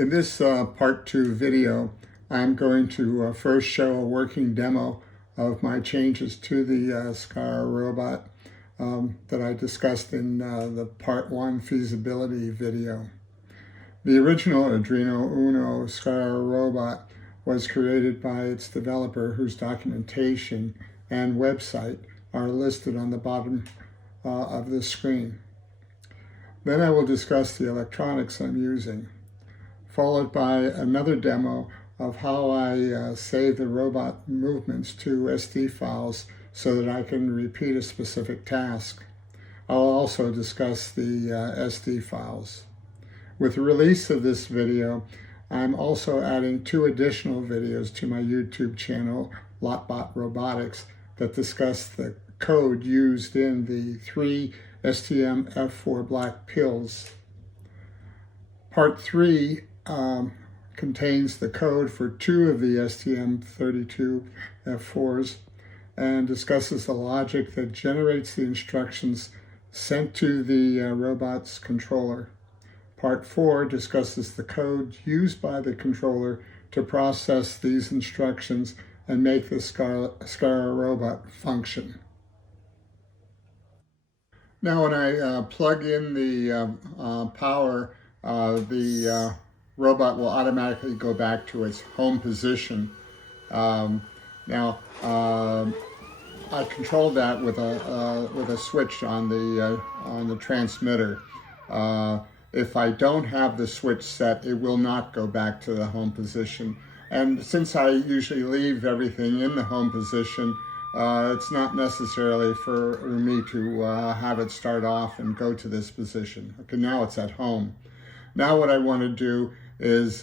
In this part 2 video, I'm going to first show a working demo of my changes to the SCARA robot that I discussed in the part 1 feasibility video. The original Arduino Uno SCARA robot was created by its developer, whose documentation and website are listed on the bottom of the screen. Then I will discuss the electronics I'm using, followed by another demo of how I save the robot movements to SD files so that I can repeat a specific task. I'll also discuss the SD files. With the release of this video, I'm also adding 2 additional videos to my YouTube channel, LotBot Robotics, that discuss the code used in the 3 STM32F4 black pills. Part 3 contains the code for 2 of the STM32F4s and discusses the logic that generates the instructions sent to the robot's controller. Part 4 discusses the code used by the controller to process these instructions and make the SCARA robot function. Now when I plug in the power, the robot will automatically go back to its home position. Now I controlled that with a switch on the transmitter. If I don't have the switch set, it will not go back to the home position. And since I usually leave everything in the home position, it's not necessarily for me to have it start off and go to this position. Okay, now it's at home. Now what I want to do is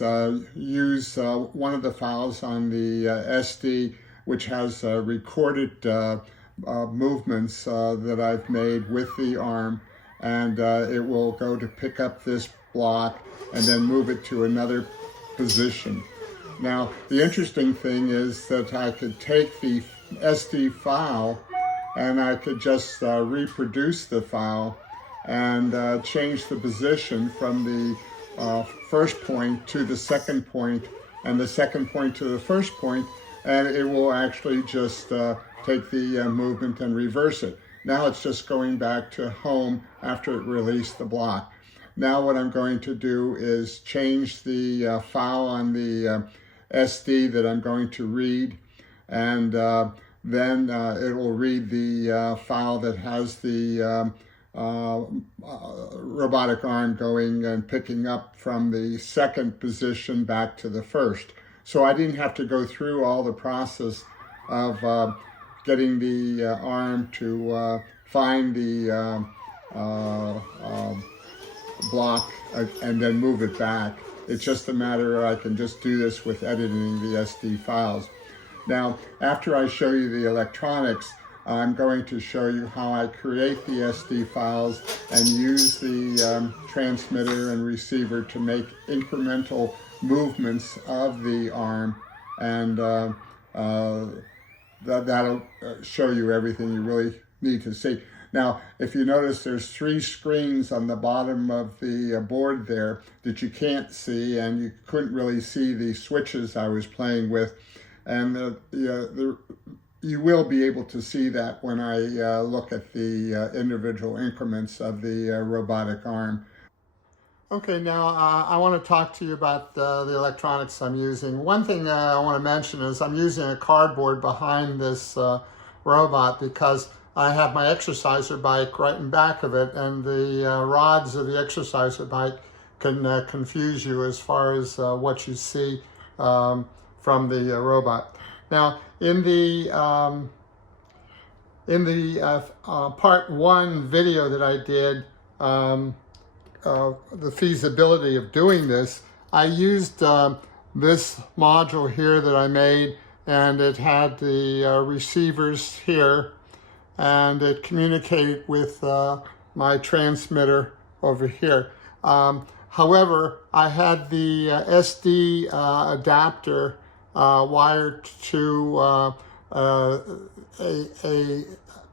use one of the files on the SD, which has recorded movements that I've made with the arm, and it will go to pick up this block and then move it to another position. Now, the interesting thing is that I could take the SD file and I could just reproduce the file and change the position from the first point to the second point and the second point to the first point, and it will actually just take the movement and reverse it. Now it's just going back to home after it released the block. Now what I'm going to do is change the file on the SD that I'm going to read, and then it will read the file that has the robotic arm going and picking up from the second position back to the first. So I didn't have to go through all the process of getting the arm to find the block and then move it back. It's just a matter of I can just do this with editing the SD files. Now, after I show you the electronics, I'm going to show you how I create the SD files and use the transmitter and receiver to make incremental movements of the arm, and that'll show you everything you really need to see. Now, if you notice, there's 3 screens on the bottom of the board there that you can't see, and you couldn't really see the switches I was playing with. And you will be able to see that when I look at the individual increments of the robotic arm. Okay, now I want to talk to you about the electronics I'm using. One thing I want to mention is I'm using a cardboard behind this robot because I have my exerciser bike right in back of it, and the rods of the exerciser bike can confuse you as far as what you see from the robot. Now, in the part 1 video that I did, the feasibility of doing this, I used this module here that I made, and it had the receivers here, and it communicated with my transmitter over here. However, I had the SD adapter wired to a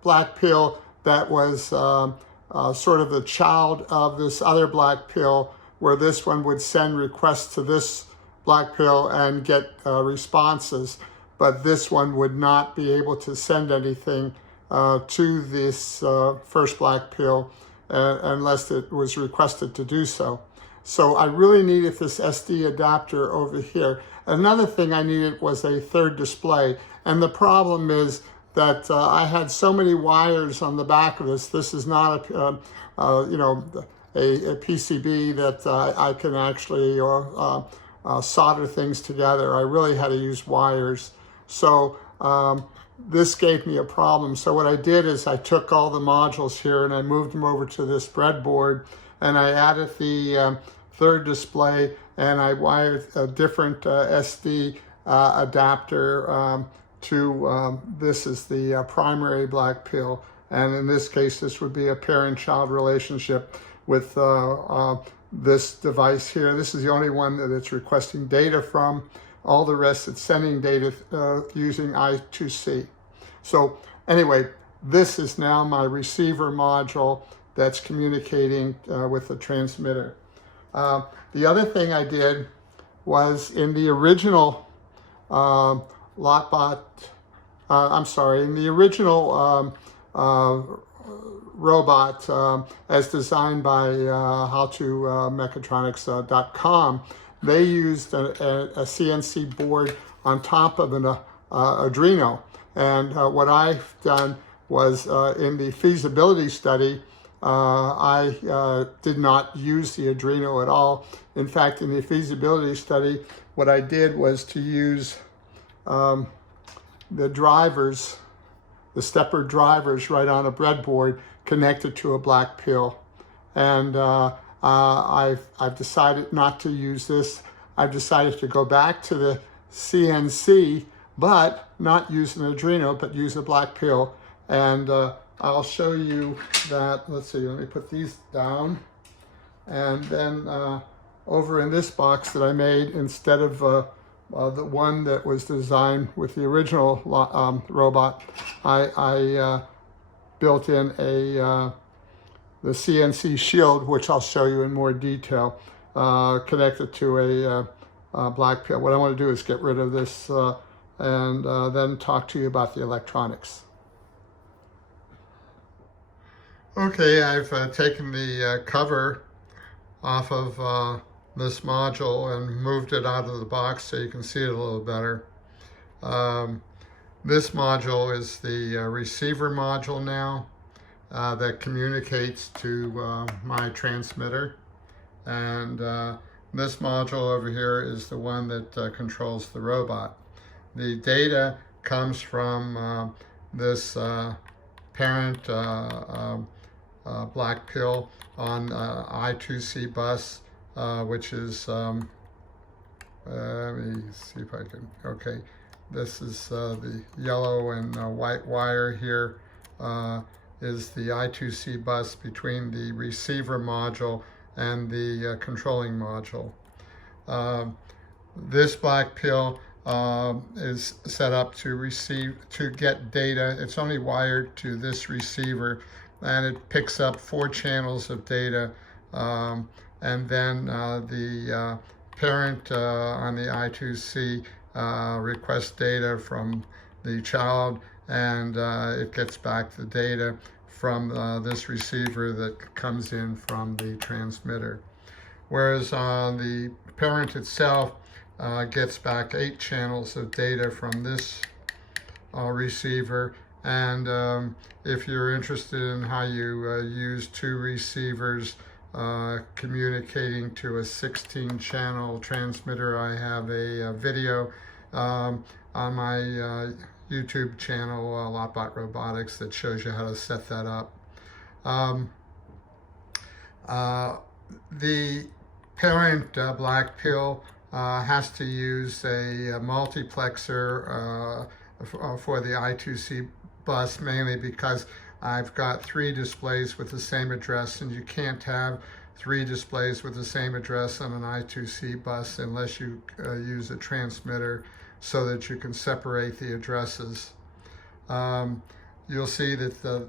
black pill that was sort of the child of this other black pill, where this one would send requests to this black pill and get responses, but this one would not be able to send anything to this first black pill unless it was requested to do so. So I really needed this SD adapter over here. Another thing I needed was a third display, and the problem is that I had so many wires on the back of this. This is not a PCB that I can actually solder things together. I really had to use wires. So this gave me a problem. So what I did is I took all the modules here and I moved them over to this breadboard, and I added the third display, and I wired a different SD adapter to this is the primary black pill, and in this case this would be a parent-child relationship with this device here. This is the only one that it's requesting data from. All the rest it's sending data using I2C. So anyway, this is now my receiver module that's communicating with the transmitter. The other thing I did was in the original LotBot, in the original robot as designed by howtomechatronics.com, they used a CNC board on top of an Arduino. And what I've done was in the feasibility study, I did not use the Arduino at all. In fact, in the feasibility study, what I did was to use the drivers, the stepper drivers right on a breadboard connected to a black pill. And I've decided not to use this. I've decided to go back to the CNC, but not use an Arduino, but use a black pill. And I'll show you that. Let's see, let me put these down. And then over in this box that I made, instead of the one that was designed with the original robot, I built in the CNC shield, which I'll show you in more detail, connected to a black pill. What I want to do is get rid of this and then talk to you about the electronics. Okay, I've taken the cover off of this module and moved it out of the box so you can see it a little better. This module is the receiver module now that communicates to my transmitter, and this module over here is the one that controls the robot. The data comes from this parent black pill on I2C bus, which is, let me see if I can, okay, this is the yellow and white wire here is the I2C bus between the receiver module and the controlling module. This black pill is set up to get data. It's only wired to this receiver, and it picks up 4 channels of data, and then the parent on the I2C requests data from the child, and it gets back the data from this receiver that comes in from the transmitter. Whereas the parent itself gets back 8 channels of data from this receiver. And if you're interested in how you use 2 receivers communicating to a 16-channel transmitter, I have a video on my YouTube channel, LotBot Robotics, that shows you how to set that up. The parent black pill has to use a multiplexer for the I2C bus, mainly because I've got 3 displays with the same address, and you can't have 3 displays with the same address on an I2C bus unless you use a transmitter so that you can separate the addresses. You'll see that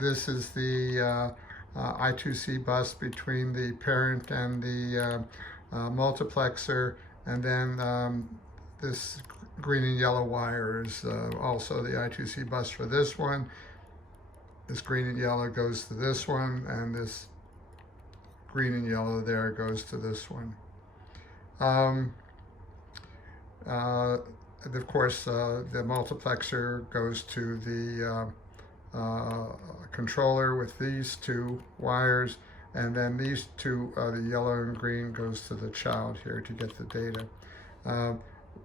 this is the I2C bus between the parent and the multiplexer, and then this green and yellow wire is also the I2C bus for this one. This green and yellow goes to this one, and this green and yellow there goes to this one. Of course, the multiplexer goes to the controller with these two wires, and then these two, the yellow and green, goes to the child here to get the data.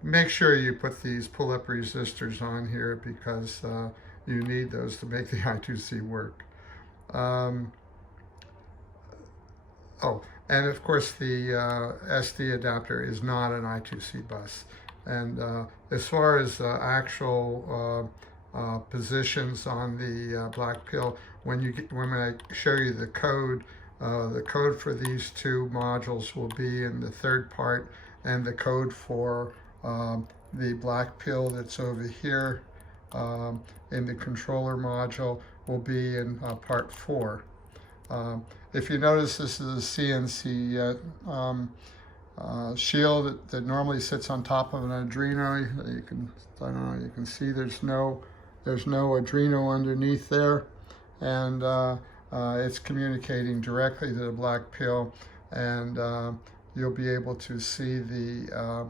Make sure you put these pull-up resistors on here because you need those to make the I2C work. Oh, and of course the SD adapter is not an I2C bus. And as far as actual positions on the black pill, when I show you the code for these two modules will be in the third part, and the code for the black pill that's over here in the controller module will be in part 4. If you notice, this is a CNC shield that normally sits on top of an Arduino. You can see there's no Arduino underneath there, and it's communicating directly to the black pill, and you'll be able to see the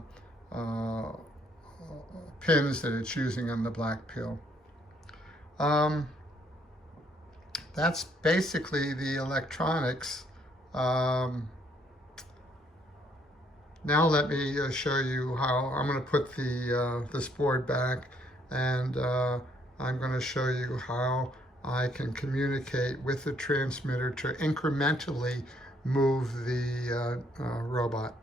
pins that it's using on the black pill. That's basically the electronics. Now let me show you how I'm going to put this board back, and I'm going to show you how I can communicate with the transmitter to incrementally move the robot.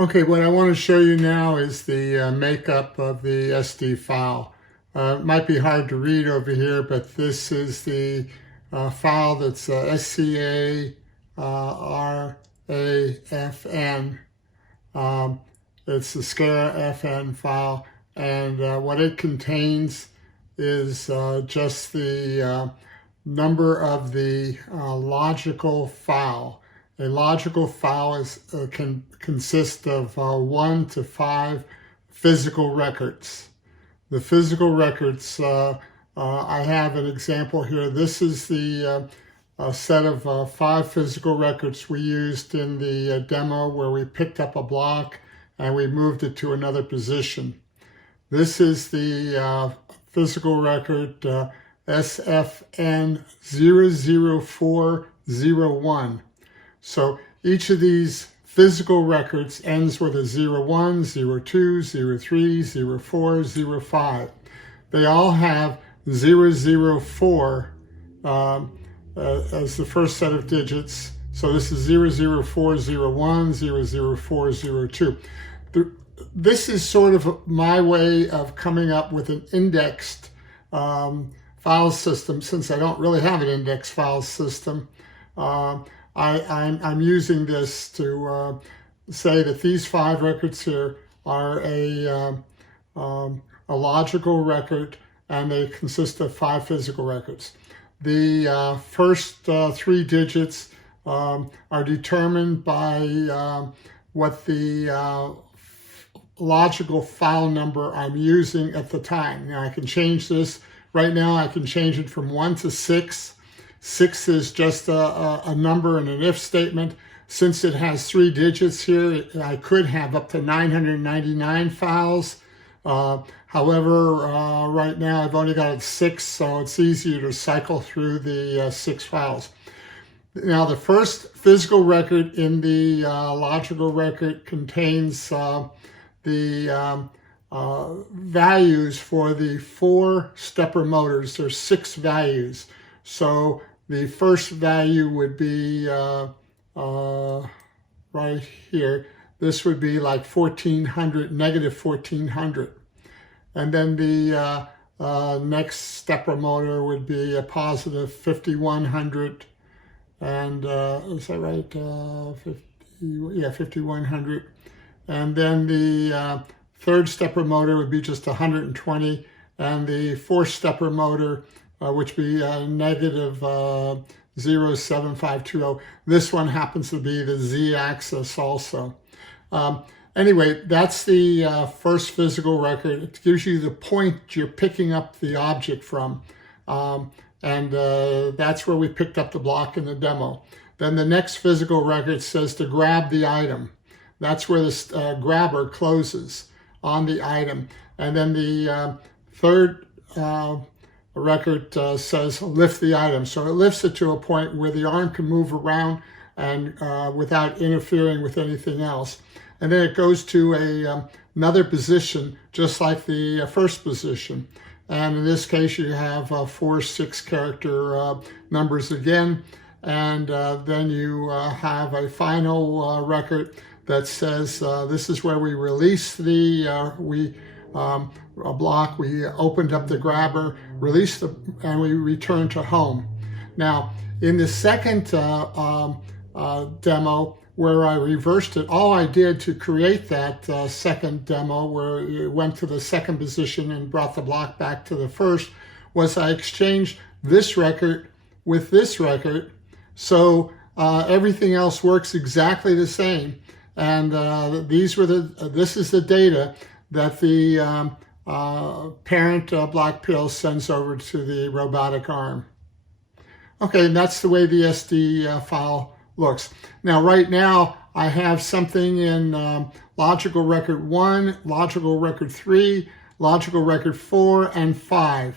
Okay, what I want to show you now is the makeup of the SD file. It might be hard to read over here, but this is the file that's SCARAFN. It's the SCARA-FN file, and what it contains is just the number of the logical file. A logical file can consist of 1 to 5 physical records. The physical records, I have an example here. This is the set of 5 physical records we used in the demo where we picked up a block and we moved it to another position. This is the physical record SFN00401. So each of these physical records ends with a 01, 02, 03, 04, 05. They all have 004 as the first set of digits. So this is 00401, 00402. This is sort of my way of coming up with an indexed file system. Since I don't really have an indexed file system, I'm using this to say that these 5 records here are a logical record, and they consist of 5 physical records. The first 3 digits are determined by what the logical file number I'm using at the time. Now I can change this. Right now I can change it from 1 to 6. 6 is just a number in an if statement. Since it has 3 digits here, I could have up to 999 files. However, right now I've only got 6, so it's easier to cycle through the 6 files. Now the first physical record in the logical record contains the values for the 4 stepper motors. There's 6 values. So the first value would be right here. This would be like 1400, negative 1400. And then the next stepper motor would be a positive 5100. And is that right? 5100. And then the third stepper motor would be just 120. And the fourth stepper motor which would be negative 0.7520. This one happens to be the z-axis also. Anyway, that's the first physical record. It gives you the point you're picking up the object from. And that's where we picked up the block in the demo. Then the next physical record says to grab the item. That's where the grabber closes on the item. And then the third record says lift the item. So it lifts it to a point where the arm can move around and without interfering with anything else. And then it goes to another position, just like the first position. And in this case, you have 4 6-character numbers again. And then you have a final record that says this is where we release the block. We opened up the grabber, released and we returned to home. Now, in the second demo, where I reversed it, all I did to create that second demo, where it went to the second position and brought the block back to the first, was I exchanged this record with this record. So everything else works exactly the same. And this is the data that the parent block pill sends over to the robotic arm. Okay, and that's the way the SD file looks. Now, right now, I have something in logical record 1, logical record 3, logical record 4, and 5.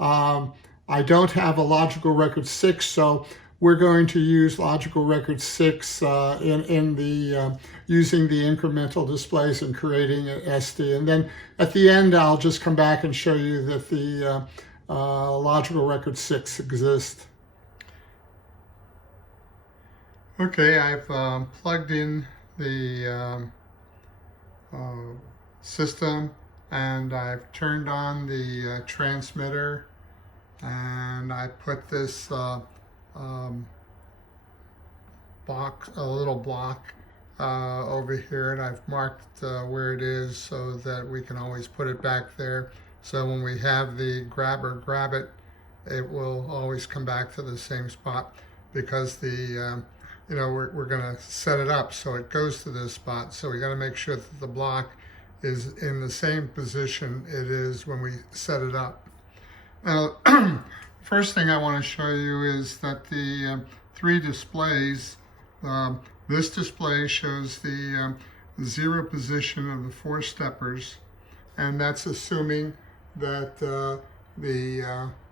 I don't have a logical record 6, so we're going to use logical record 6 using the incremental displays and creating an SD. And then at the end, I'll just come back and show you that the logical record 6 exists. Okay, I've plugged in the system, and I've turned on the transmitter, and I put this little block over here, and I've marked where it is so that we can always put it back there. So when we have the grabber grab it, it will always come back to the same spot, because the we're going to set it up so it goes to this spot. So we got to make sure that the block is in the same position it is when we set it up. Now, first thing I want to show you is that the 3 displays, this display shows the 0 position of the 4 steppers, and that's assuming that the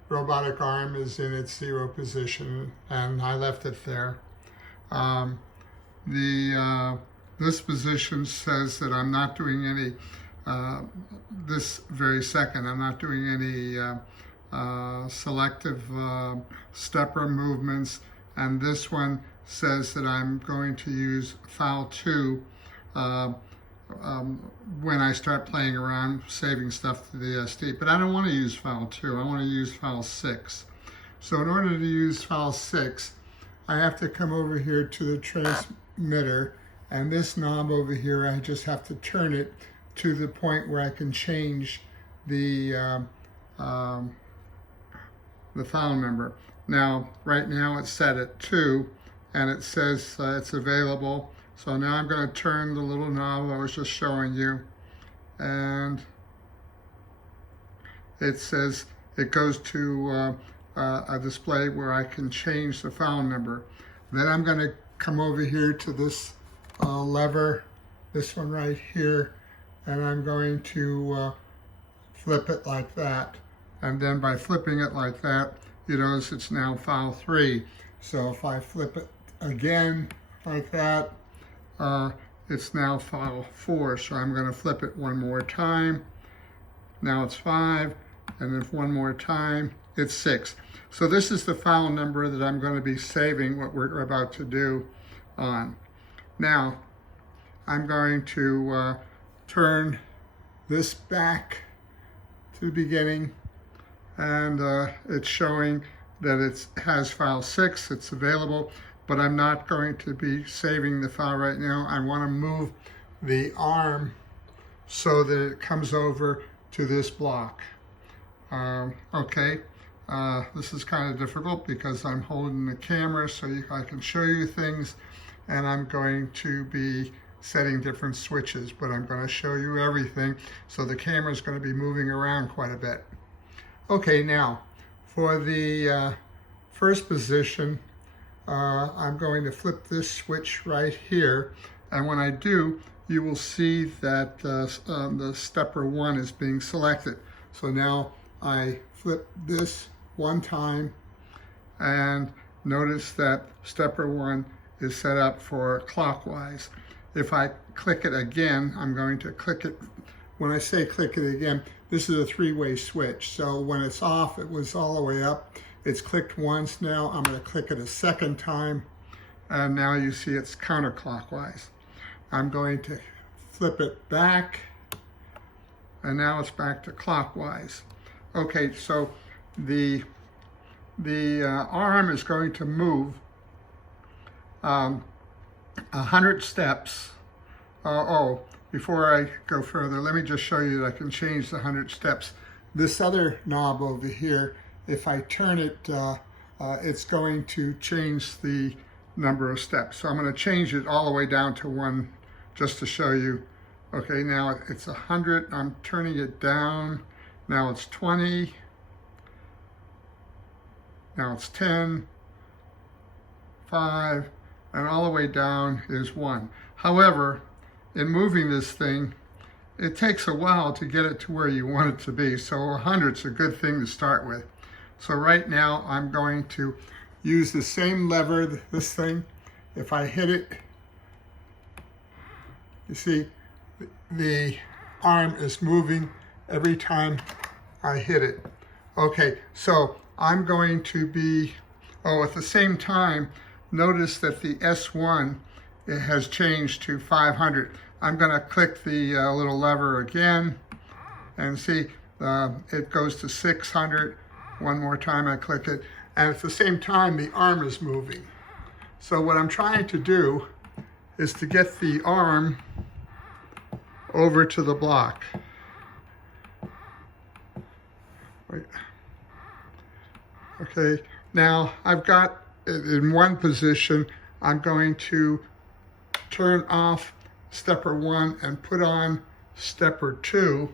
robotic arm is in its 0 position, and I left it there. This position says that I'm not doing any, this very second, I'm not doing any selective stepper movements, and this one says that I'm going to use file 2 when I start playing around, saving stuff to the SD. But I don't want to use file 2, I want to use file 6. So in order to use file 6, I have to come over here to the transmitter, and this knob over here, I just have to turn it to the point where I can change the file number. Now, right now it's set at 2, and it says it's available. So now I'm going to turn the little knob I was just showing you, and it says it goes to a display where I can change the file number. Then I'm going to come over here to this lever, this one right here, and I'm going to flip it like that. And then by flipping it like that, you notice it's now file 3. So if I flip it again like that, it's now file 4. So I'm going to flip it one more time. Now it's 5, and then one more time, it's 6. So this is the file number that I'm going to be saving what we're about to do on. Now, I'm going to turn this back to the beginning, and it's showing that it has file 6, it's available, but I'm not going to be saving the file right now. I want to move the arm so that it comes over to this block. Okay, This is kind of difficult because I'm holding the camera so I can show you things, and I'm going to be setting different switches, but I'm going to show you everything, so the camera is going to be moving around quite a bit. Okay, now for the first position, I'm going to flip this switch right here, and when I do, you will see that the stepper 1 is being selected. So now I flip this one time, and notice that stepper 1 is set up for clockwise. If I click it again, I'm going to click it. When I say click it again, this is a three-way switch. So when it's off, it was all the way up. It's clicked once now. I'm going to click it a second time, and now you see it's counterclockwise. I'm going to flip it back, and now it's back to clockwise. Okay, so the arm is going to move 100 steps. Before I go further, let me just show you that I can change the 100 steps. This other knob over here, if I turn it, it's going to change the number of steps. So I'm going to change it all the way down to 1 just to show you. Okay, now it's 100. I'm turning it down. Now it's 20. Now it's 10, 5, and all the way down is 1. However, in moving this thing, it takes a while to get it to where you want it to be. So 100's a good thing to start with. So right now I'm going to use the same lever, this thing. If I hit it, you see the arm is moving every time I hit it. Okay, so I'm going to be, at the same time, notice that the S1, it has changed to 500. I'm going to click the little lever again, and see it goes to 600. One more time I click it, and at the same time the arm is moving. So what I'm trying to do is to get the arm over to the block. Wait. Okay, now I've got it in one position. I'm going to turn off stepper 1 and put on stepper 2,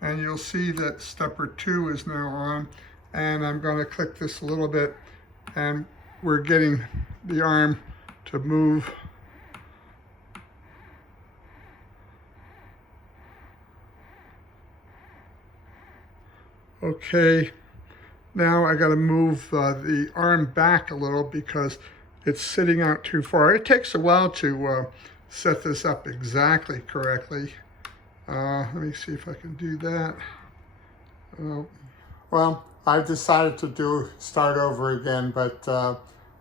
and you'll see that stepper 2 is now on, and I'm going to click this a little bit, and we're getting the arm to move. Okay, now I got to move the arm back a little because it's sitting out too far. It takes a while to set this up exactly correctly. Let me see if I can do that. Well, I've decided to start over again, but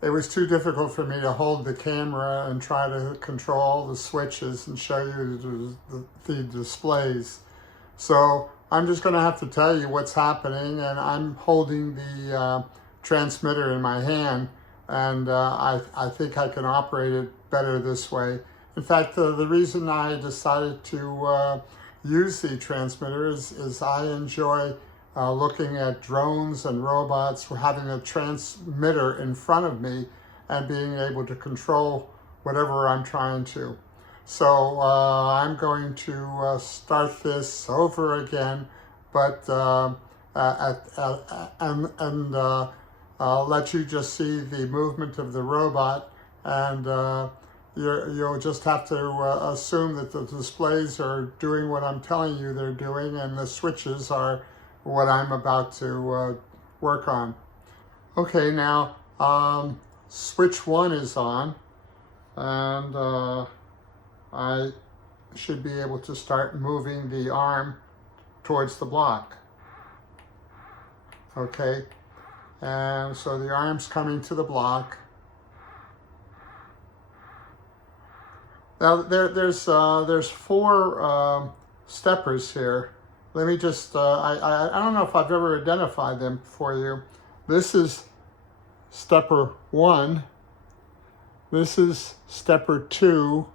it was too difficult for me to hold the camera and try to control all the switches and show you the displays. So I'm just going to have to tell you what's happening, and I'm holding the transmitter in my hand, and I think I can operate it better this way. In fact, the reason I decided to use the transmitter is I enjoy looking at drones and robots, having a transmitter in front of me and being able to control whatever I'm trying to. So I'm going to start this over again, but let you just see the movement of the robot, and you'll just have to assume that the displays are doing what I'm telling you they're doing, and the switches are what I'm about to work on. Okay, now switch 1 is on, and I should be able to start moving the arm towards the block. Okay, and so the arm's coming to the block. Now there's 4 steppers here. Let me just, I don't know if I've ever identified them for you. This is stepper 1. This is stepper 2,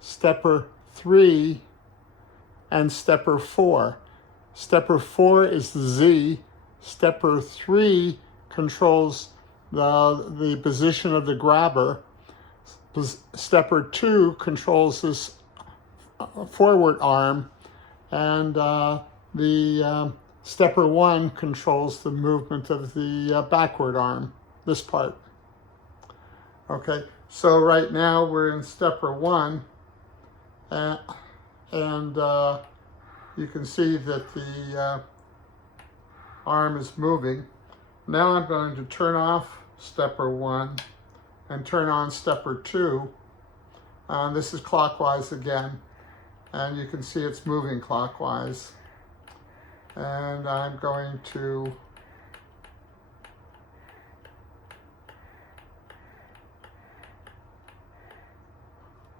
stepper 3, and stepper 4. Stepper 4 is the Z, Stepper 3 controls the position of the grabber. Stepper 2 controls this forward arm, and the stepper 1 controls the movement of the backward arm, this part. Okay, so right now we're in stepper 1, and you can see that the arm is moving. Now I'm going to turn off stepper 1 and turn on stepper 2. This is clockwise again, and you can see it's moving clockwise. And I'm going to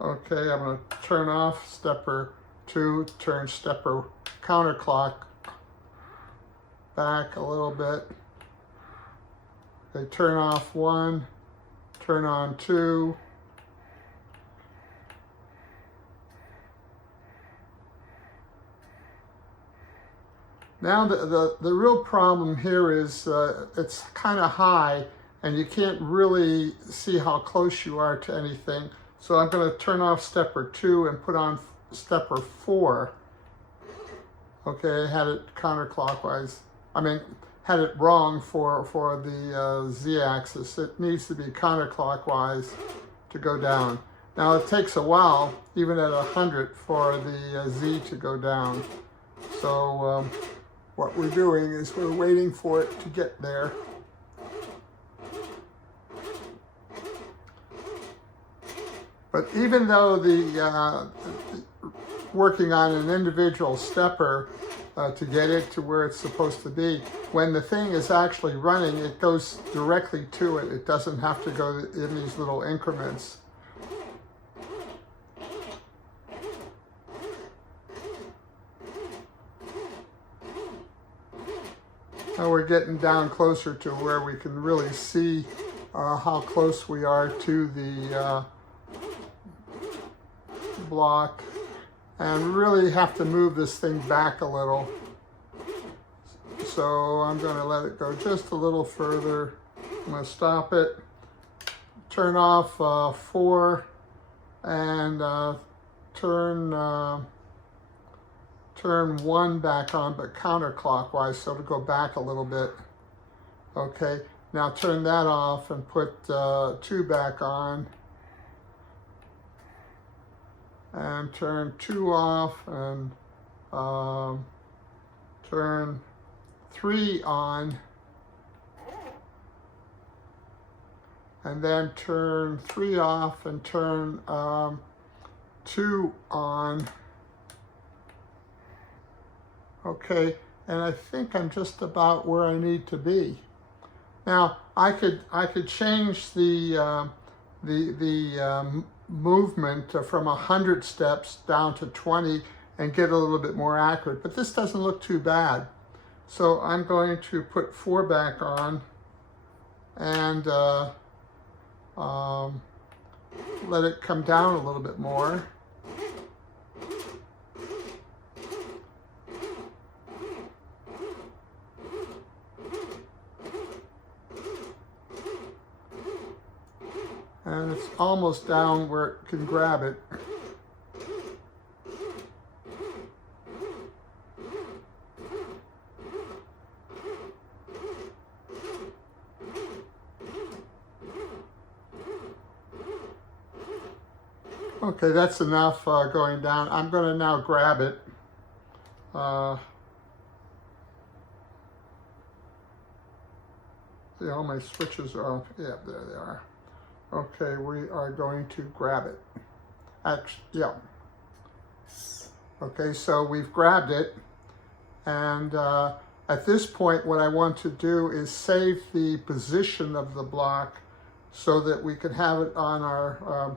I'm going to turn off stepper 2, turn stepper counterclock back a little bit. Okay, turn off 1, turn on 2. Now the real problem here is it's kind of high and you can't really see how close you are to anything. So I'm going to turn off stepper 2 and put on stepper 4. Okay, I had it counterclockwise. I mean, had it wrong for the z-axis. It needs to be counterclockwise to go down. Now it takes a while, even at 100, for the z to go down. So what we're doing is we're waiting for it to get there. But even though the working on an individual stepper to get it to where it's supposed to be, when the thing is actually running, it goes directly to it. It doesn't have to go in these little increments. Now we're getting down closer to where we can really see how close we are to the block, and really have to move this thing back a little. So I'm going to let it go just a little further. I'm going to stop it, turn off 4, and turn 1 back on, but counterclockwise, so to go back a little bit. Okay, now turn that off and put 2 back on. And turn 2 off and turn 3 on. And then turn 3 off and turn 2 on. Okay, and I think I'm just about where I need to be. Now I could change the movement from 100 steps down to 20 and get a little bit more accurate, but this doesn't look too bad. So I'm going to put 4 back on and let it come down a little bit more. And it's almost down where it can grab it. Okay, that's enough going down. I'm going to now grab it. See, all my switches are off. Yeah, there they are. Okay, we are going to grab it. Actually, yeah. Okay, so we've grabbed it, and at this point what I want to do is save the position of the block so that we can have it on our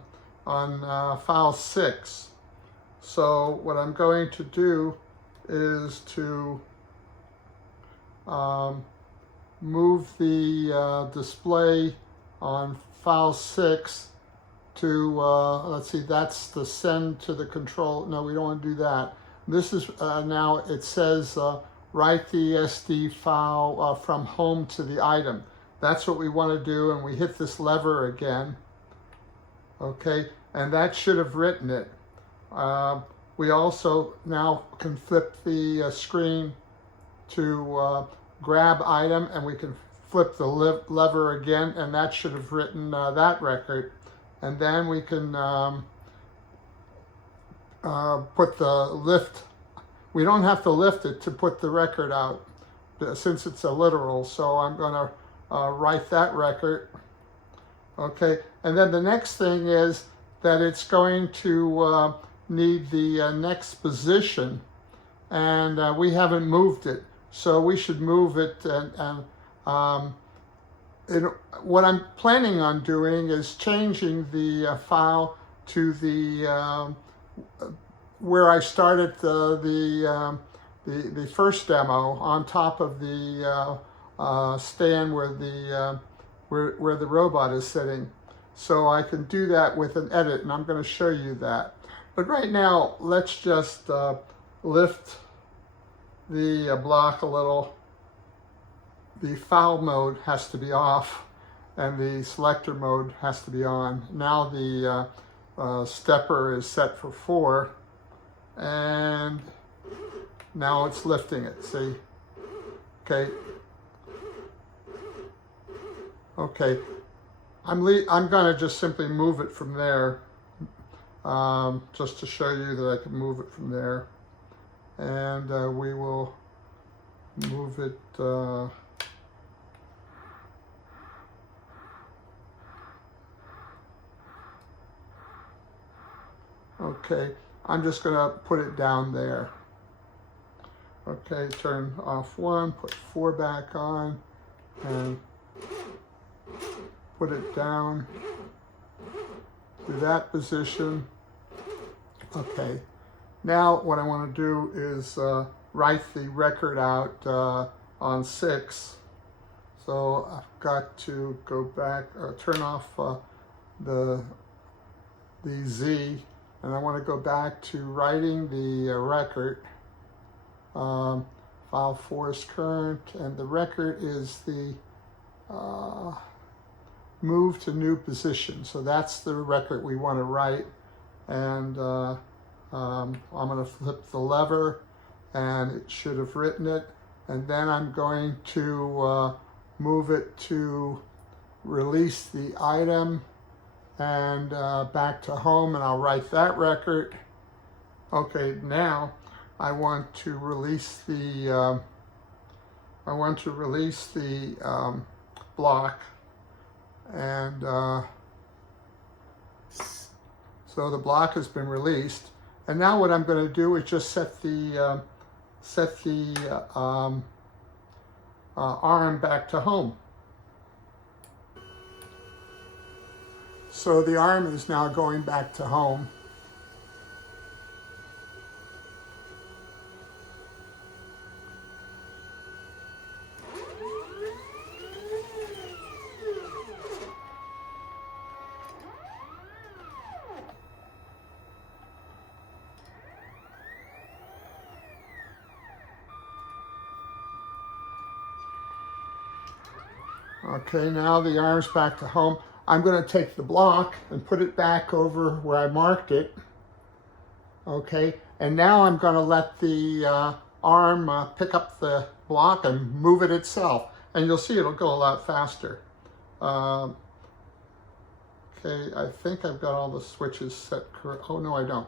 file 6. So what I'm going to do is to move the display on file 6 to, let's see, that's the send to the control. No, we don't want to do that. This is now, it says write the SD file from home to the item. That's what we want to do, and we hit this lever again. Okay, and that should have written it. We also now can flip the screen to grab item, and we can flip the lever again, and that should have written that record. And then we can put the lift. We don't have to lift it to put the record out since it's a literal, so I'm going to write that record. Okay, and then the next thing is that it's going to need the next position, and we haven't moved it, so we should move it. And what I'm planning on doing is changing the file to the where I started the first demo, on top of the stand where the robot is sitting. So I can do that with an edit, and I'm going to show you that. But right now, let's just lift the block a little. The file mode has to be off, and the selector mode has to be on. Now the stepper is set for 4, and now it's lifting it, see? Okay. Okay, I'm gonna just simply move it from there, just to show you that I can move it from there. And we will move it, okay, I'm just gonna put it down there. Okay, turn off 1, put 4 back on, and put it down to that position. Okay, now what I want to do is write the record out on 6. So I've got to go back, turn off the Z, and I want to go back to writing the record. File 4 is current, and the record is the move to new position. So that's the record we want to write. And I'm going to flip the lever, and it should have written it. And then I'm going to move it to release the item and back to home, and I'll write that record. Okay, now I want to release the block, and so the block has been released. And now what I'm going to do is just set the arm back to home. So the arm is now going back to home. Okay, now the arm's back to home. I'm going to take the block and put it back over where I marked it. Okay, and now I'm going to let the arm pick up the block and move it itself. And you'll see it'll go a lot faster. Okay, I think I've got all the switches set correct. Oh, no, I don't.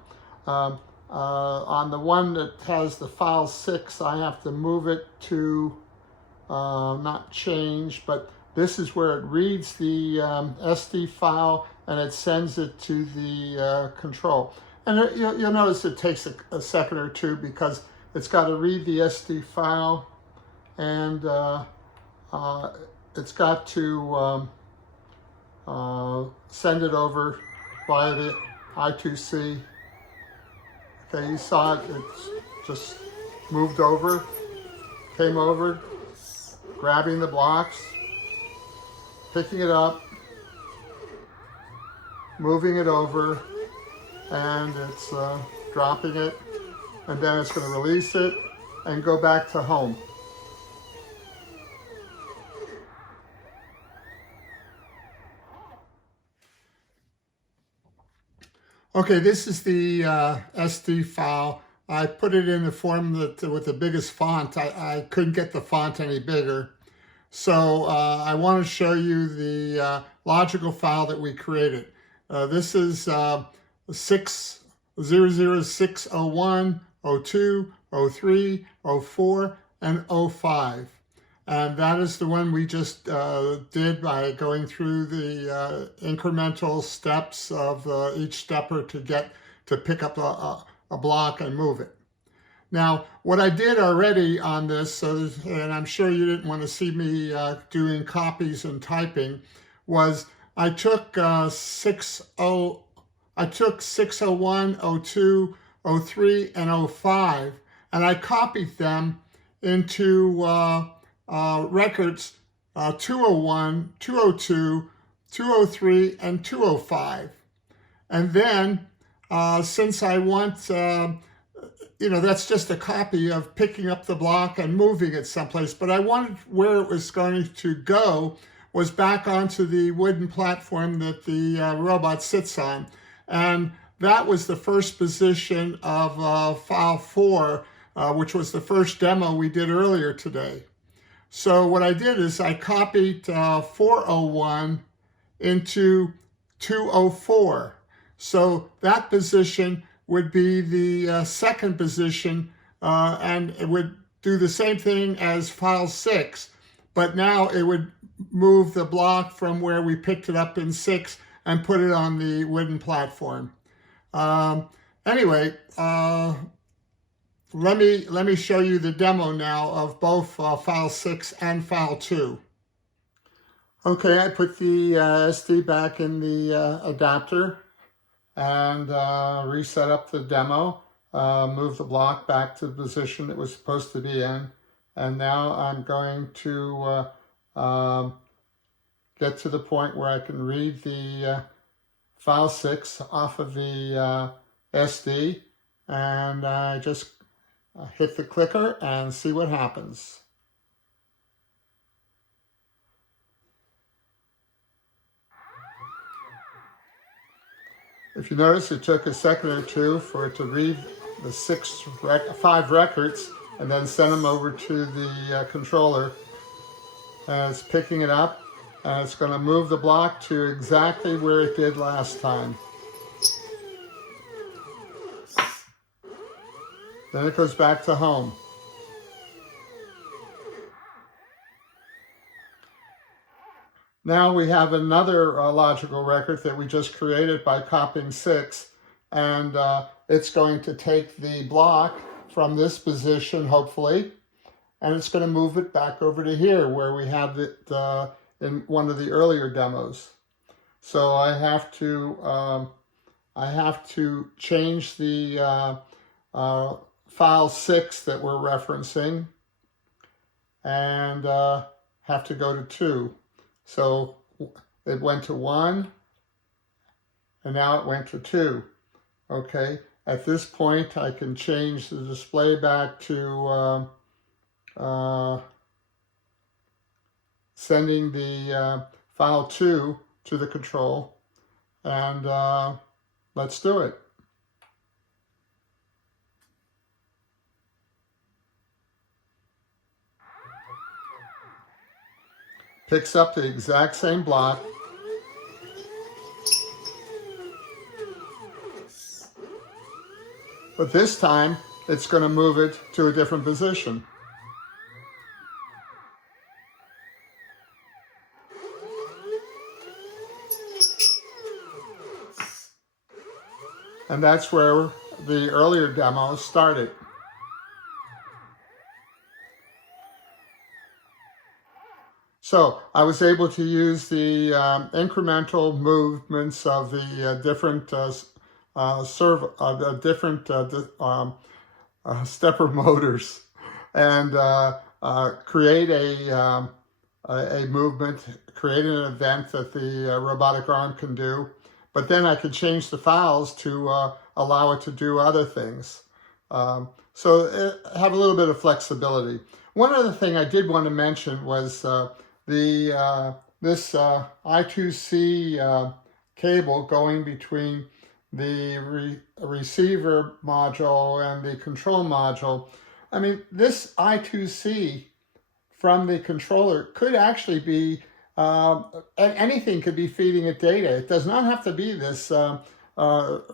On the one that has the file 6, I have to move it to not change, but this is where it reads the SD file and it sends it to the control. And you'll notice it takes a second or two because it's got to read the SD file, and it's got to send it over via the I2C. Okay, you saw it, it's just moved over, came over, grabbing the blocks, picking it up, moving it over, and it's dropping it, and then it's going to release it, and go back to home. Okay, this is the SD file. I put it in the form that with the biggest font. I couldn't get the font any bigger. So I want to show you the logical file that we created. This is 00601, 02, 03, 04, and 05. And that is the one we just did by going through the incremental steps of each stepper to pick up a block and move it. Now, what I did already on this, and I'm sure you didn't want to see me doing copies and typing, was I took 601, 02, 03, and 05, and I copied them into records 201, 202, 203, and 205. And then, since I want, that's just a copy of picking up the block and moving it someplace, but I wanted where it was going to go was back onto the wooden platform that the robot sits on. And that was the first position of file 4, which was the first demo we did earlier today. So what I did is I copied 401 into 204. So that position would be the second position, and it would do the same thing as file 6, but now it would move the block from where we picked it up in 6 and put it on the wooden platform. Anyway, let me show you the demo now of both file 6 and file 2. Okay, I put the SD back in the adapter and reset up the demo, move the block back to the position it was supposed to be in, and now I'm going to get to the point where I can read the file 6 off of the SD, and I just hit the clicker and see what happens. If you notice, it took a second or two for it to read the 5 records and then send them over to the controller. And it's picking it up, and it's going to move the block to exactly where it did last time. Then it goes back to home. Now we have another logical record that we just created by copying 6, and it's going to take the block from this position, hopefully, and it's going to move it back over to here where we have it in one of the earlier demos. So I have to change the file 6 that we're referencing, and have to go to 2. So it went to 1, and now it went to 2. Okay, at this point I can change the display back to sending the file 2 to the control, and let's do it. Picks up the exact same block. But this time, it's going to move it to a different position. And that's where the earlier demo started. So I was able to use the incremental movements of the different stepper motors, and create a movement, create an event that the robotic arm can do. But then I could change the files to allow it to do other things. So have a little bit of flexibility. One other thing I did want to mention was this I2C cable going between the receiver module and the control module. I mean, this I2C from the controller could actually be, anything could be feeding it data. It does not have to be this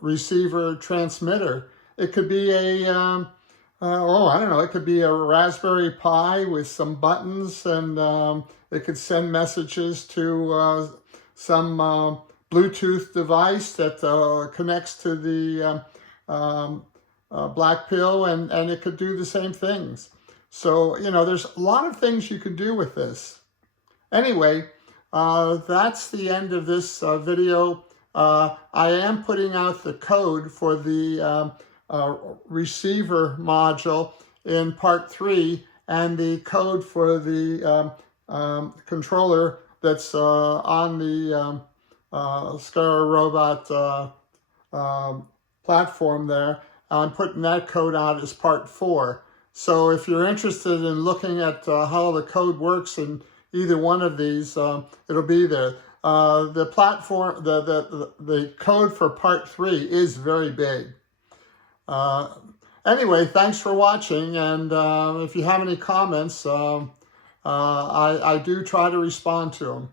receiver transmitter. It could be a, I don't know, it could be a Raspberry Pi with some buttons, and it could send messages to some Bluetooth device that connects to the black pill, and it could do the same things. So, you know, there's a lot of things you could do with this. Anyway, that's the end of this video. I am putting out the code for the receiver module in part 3, and the code for the controller that's on the SCARA robot platform there. I'm putting that code out as part 4. So if you're interested in looking at how the code works in either one of these, it'll be there. The platform, the code for part 3 is very big. Anyway, thanks for watching, and if you have any comments, I do try to respond to them.